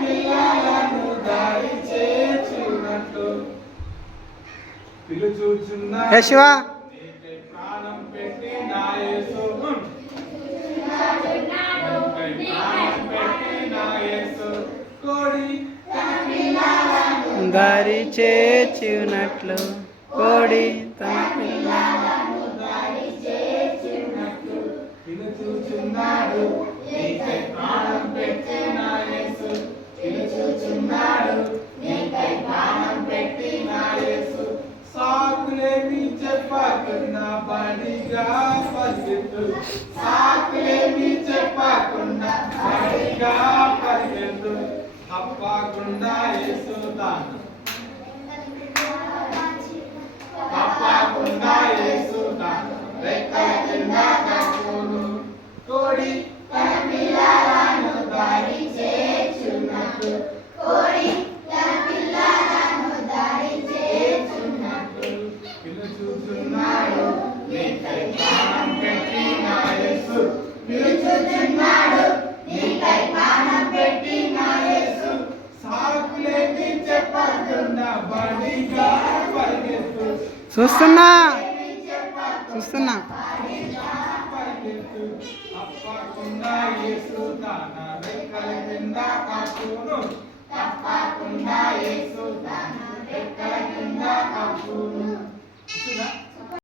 పిల్లలను దారి చేర్చున్నట్లు పిలుచుచున్నాడు నీకై ప్రాణం పెట్టి నా యేసు దారి చేర్చున్నట్లు కోడి తన పిల్లలను దారి చేర్చున్నట్లు పిలుచుచున్నాడు నీకై ప్రాణం పెట్టి నా యేసు పిలుచుచున్నాడు నీకై ప్రాణం పెట్టి నా యేసు సాకులేమి చెప్పకుండా బడిగా పరిగెత్తు సాకులేమి చెప్పకుండా బడిగా పరిగెత్తు తప్పకుండా యేసు తాను తప్పకుండా యేసు తాను రెక్కల కింద కప్పును కోడి తన పిల్లలను దారి చేర్చున్నట్లు కోడి తన పిల్లలను దారి చేర్చున్నట్లు పిలుచుచున్నాడు నీకై ప్రాణం పెట్టి నా యేసు పిలుచుచున్నాడు నీకై ప్రాణం పెట్టి నా యేసు సాకులేమి చెప్పకుండా బడిగా పరిగెత్తు చూస్తున్నా పరిగెత్తు తప్పకుండా యేసు తన రెక్కల కింద కప్పును తప్పకుండా యేసు తన రెక్కల కింద కప్పును